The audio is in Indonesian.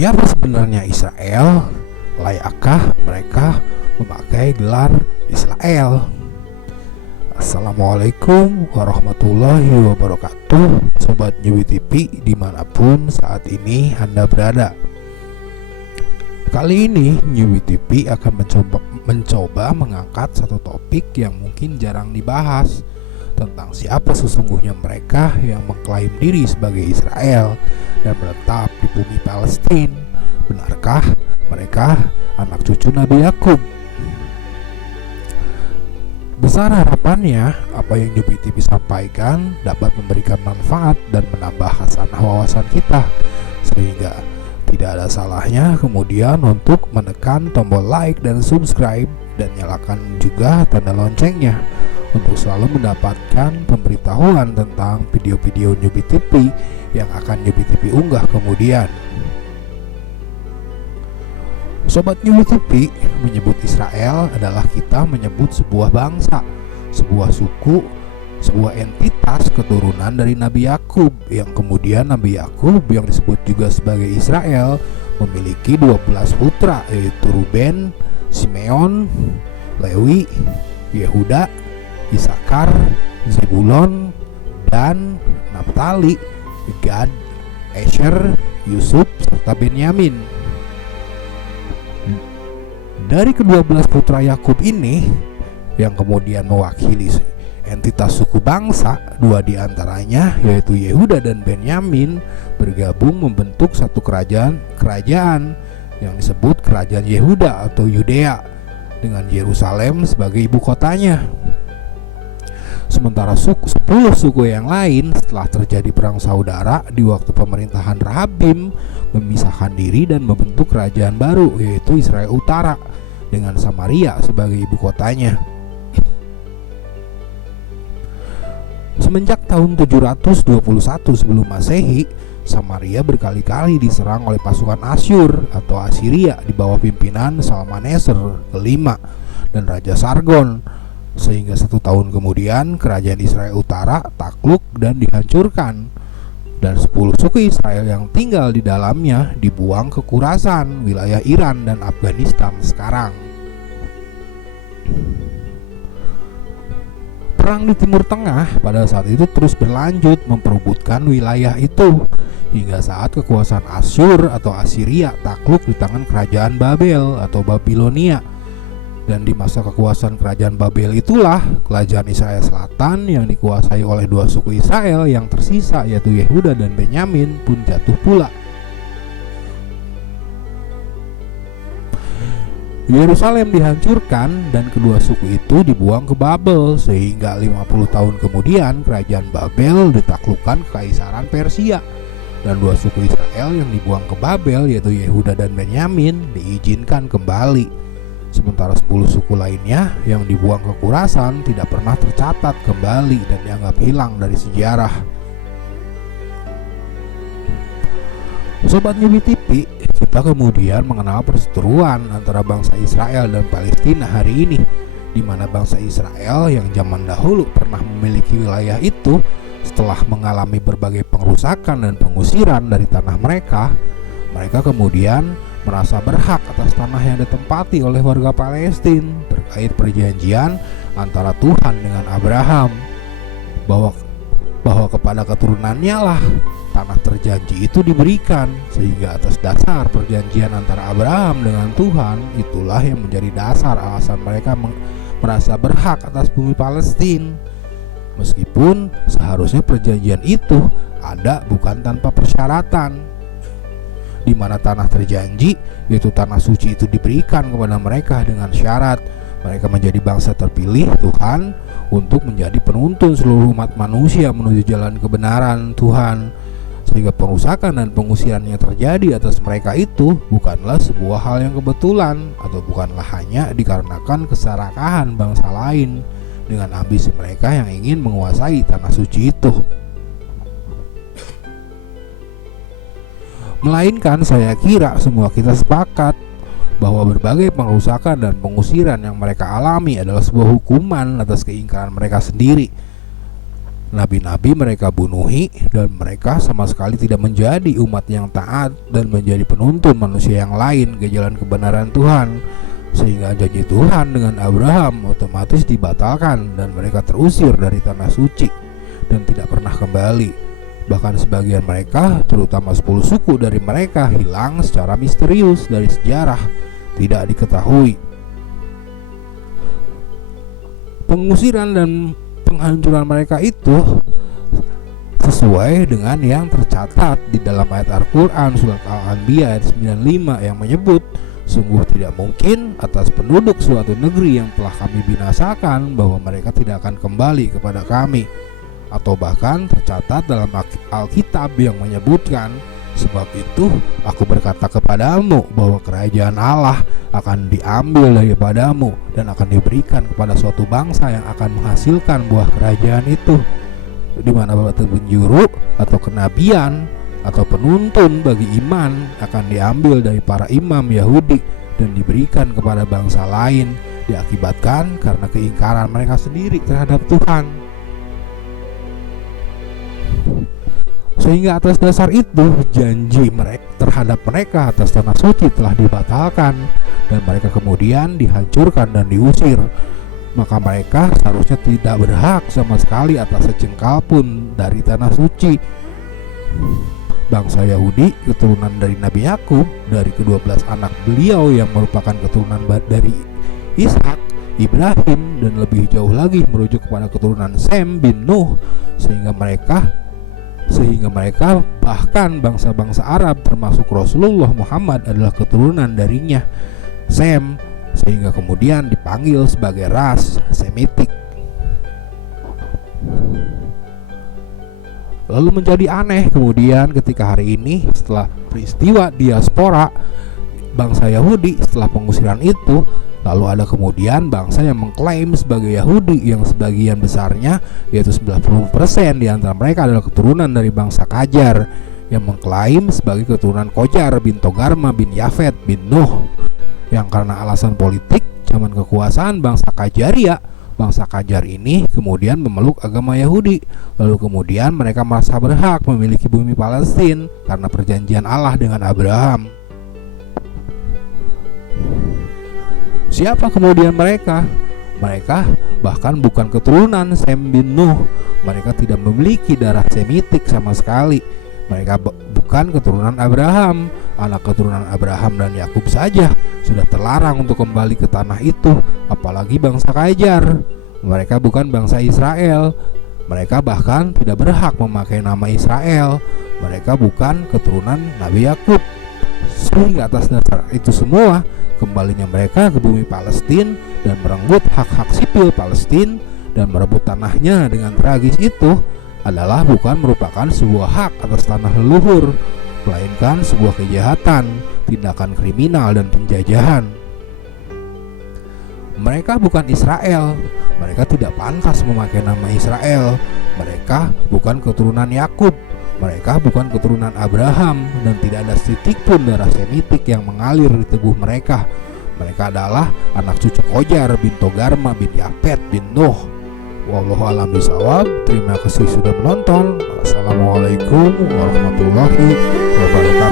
Siapa sebenarnya Israel? Layakkah mereka memakai gelar Israel? Assalamualaikum warahmatullahi wabarakatuh, Sobat Nyubi TV dimanapun saat ini Anda berada. Kali ini Nyubi TV akan mencoba mengangkat satu topik yang mungkin jarang dibahas, tentang siapa sesungguhnya mereka yang mengklaim diri sebagai Israel dan menetap di bumi Palestina. Benarkah mereka anak cucu Nabi Yakub? Besar harapannya apa yang Nyubi TV sampaikan dapat memberikan manfaat dan menambah hasanah wawasan kita, sehingga tidak ada salahnya kemudian untuk menekan tombol like dan subscribe dan nyalakan juga tanda loncengnya untuk selalu mendapatkan pemberitahuan tentang video-video Nyubi TV yang akan Nyubi TV unggah kemudian. Sobat Nyubi TV, menyebut Israel adalah kita menyebut sebuah bangsa, sebuah suku, sebuah entitas keturunan dari Nabi Yakub, yang kemudian Nabi Yakub yang disebut juga sebagai Israel memiliki 12 putra, yaitu Ruben, Simeon, Lewi, Yehuda, Isakar, Zebulon, dan Naftali, Gad, Asher, Yusuf, serta Benyamin. Dari ke-12 putra Yakub ini yang kemudian mewakili entitas suku bangsa, dua diantaranya yaitu Yehuda dan Benyamin bergabung membentuk satu kerajaan yang disebut Kerajaan Yehuda atau Yudea dengan Yerusalem sebagai ibu kotanya. Sementara 10 suku yang lain setelah terjadi perang saudara di waktu pemerintahan Rehabim memisahkan diri dan membentuk kerajaan baru yaitu Israel Utara dengan Samaria sebagai ibu kotanya. Semenjak tahun 721 sebelum Masehi, Samaria berkali-kali diserang oleh pasukan Asyur atau Asiria di bawah pimpinan Salmaneser kelima dan Raja Sargon, sehingga 1 tahun kemudian kerajaan Israel Utara takluk dan dihancurkan, dan 10 suku Israel yang tinggal di dalamnya dibuang ke Khurasan, wilayah Iran dan Afghanistan sekarang. Perang di Timur Tengah pada saat itu terus berlanjut memperebutkan wilayah itu hingga saat kekuasaan Asyur atau Asiria takluk di tangan kerajaan Babel atau Babilonia. Dan di masa kekuasaan kerajaan Babel itulah kerajaan Israel Selatan yang dikuasai oleh 2 suku Israel yang tersisa yaitu Yehuda dan Benyamin pun jatuh pula. Yerusalem dihancurkan dan kedua suku itu dibuang ke Babel, sehingga 50 tahun kemudian kerajaan Babel ditaklukkan Kekaisaran Persia, dan 2 suku Israel yang dibuang ke Babel yaitu Yehuda dan Benyamin diizinkan kembali. Sementara 10 suku lainnya yang dibuang ke Khurasan tidak pernah tercatat kembali dan dianggap hilang dari sejarah. Sobat Nyubi TV, kita kemudian mengenal perseteruan antara bangsa Israel dan Palestina hari ini, di mana bangsa Israel yang zaman dahulu pernah memiliki wilayah itu setelah mengalami berbagai pengrusakan dan pengusiran dari tanah mereka kemudian merasa berhak atas tanah yang ditempati oleh warga Palestina terkait perjanjian antara Tuhan dengan Abraham bahwa kepada keturunannya lah tanah terjanji itu diberikan, sehingga atas dasar perjanjian antara Abraham dengan Tuhan itulah yang menjadi dasar alasan mereka merasa berhak atas bumi Palestina, meskipun seharusnya perjanjian itu ada bukan tanpa persyaratan, di mana tanah terjanji yaitu tanah suci itu diberikan kepada mereka dengan syarat mereka menjadi bangsa terpilih Tuhan untuk menjadi penuntun seluruh umat manusia menuju jalan kebenaran Tuhan, sehingga perusakan dan pengusiran yang terjadi atas mereka itu bukanlah sebuah hal yang kebetulan atau bukanlah hanya dikarenakan keserakahan bangsa lain dengan ambisi mereka yang ingin menguasai tanah suci itu. Melainkan saya kira semua kita sepakat bahwa berbagai pengrusakan dan pengusiran yang mereka alami adalah sebuah hukuman atas keingkaran mereka sendiri. Nabi-nabi mereka bunuhi, dan mereka sama sekali tidak menjadi umat yang taat dan menjadi penuntun manusia yang lain ke jalan kebenaran Tuhan. Sehingga janji Tuhan dengan Abraham otomatis dibatalkan dan mereka terusir dari tanah suci dan tidak pernah kembali. Bahkan sebagian mereka, terutama 10 suku dari mereka, hilang secara misterius dari sejarah, tidak diketahui. Pengusiran dan penghancuran mereka itu sesuai dengan yang tercatat di dalam ayat Al-Quran surat Al-Anbiya ayat 95 yang menyebut, sungguh tidak mungkin atas penduduk suatu negeri yang telah kami binasakan bahwa mereka tidak akan kembali kepada kami. Atau bahkan tercatat dalam Alkitab yang menyebutkan, sebab itu aku berkata kepadamu bahwa kerajaan Allah akan diambil daripadamu dan akan diberikan kepada suatu bangsa yang akan menghasilkan buah kerajaan itu, di mana batu penjuru atau kenabian atau penuntun bagi iman akan diambil dari para imam Yahudi dan diberikan kepada bangsa lain, diakibatkan karena keingkaran mereka sendiri terhadap Tuhan. Sehingga atas dasar itu janji mereka terhadap mereka atas tanah suci telah dibatalkan dan mereka kemudian dihancurkan dan diusir. Maka mereka seharusnya tidak berhak sama sekali atas sejengkal pun dari tanah suci. Bangsa Yahudi, keturunan dari Nabi Yakub, dari ke-12 anak beliau yang merupakan keturunan dari Ishak, Ibrahim, dan lebih jauh lagi merujuk kepada keturunan Sem bin Nuh, sehingga mereka bahkan bangsa-bangsa Arab termasuk Rasulullah Muhammad adalah keturunan darinya, Sem, sehingga kemudian dipanggil sebagai ras Semitik. Lalu menjadi aneh kemudian ketika hari ini setelah peristiwa diaspora bangsa Yahudi setelah pengusiran itu, lalu ada kemudian bangsa yang mengklaim sebagai Yahudi yang sebagian besarnya, yaitu 90% di antara mereka adalah keturunan dari bangsa Qajar, yang mengklaim sebagai keturunan Qojar bin Togarma bin Yafet bin Nuh, yang karena alasan politik zaman kekuasaan bangsa Qajaria, bangsa Qajar ini kemudian memeluk agama Yahudi. Lalu kemudian mereka merasa berhak memiliki bumi Palestina karena perjanjian Allah dengan Abraham. Siapa kemudian mereka? Mereka bahkan bukan keturunan Sem bin Nuh. Mereka tidak memiliki darah Semitik sama sekali. Mereka bukan keturunan Abraham. Anak keturunan Abraham dan Yakub saja sudah terlarang untuk kembali ke tanah itu, apalagi bangsa Qajar. Mereka bukan bangsa Israel. Mereka bahkan tidak berhak memakai nama Israel. Mereka bukan keturunan Nabi Yakub. Sehingga atas dasar itu semua, kembalinya mereka ke bumi Palestina dan merenggut hak-hak sipil Palestina dan merebut tanahnya dengan tragis itu adalah bukan merupakan sebuah hak atas tanah leluhur, melainkan sebuah kejahatan, tindakan kriminal dan penjajahan. Mereka bukan Israel. Mereka tidak pantas memakai nama Israel. Mereka bukan keturunan Yakub. Mereka bukan keturunan Abraham dan tidak ada setitik pun darah Semitik yang mengalir di tubuh mereka. Mereka adalah anak cucu Qojar bin Togarma bin Yafet bin Nuh. Wallahu a'lam bishawab. Terima kasih sudah menonton. Assalamualaikum warahmatullahi wabarakatuh.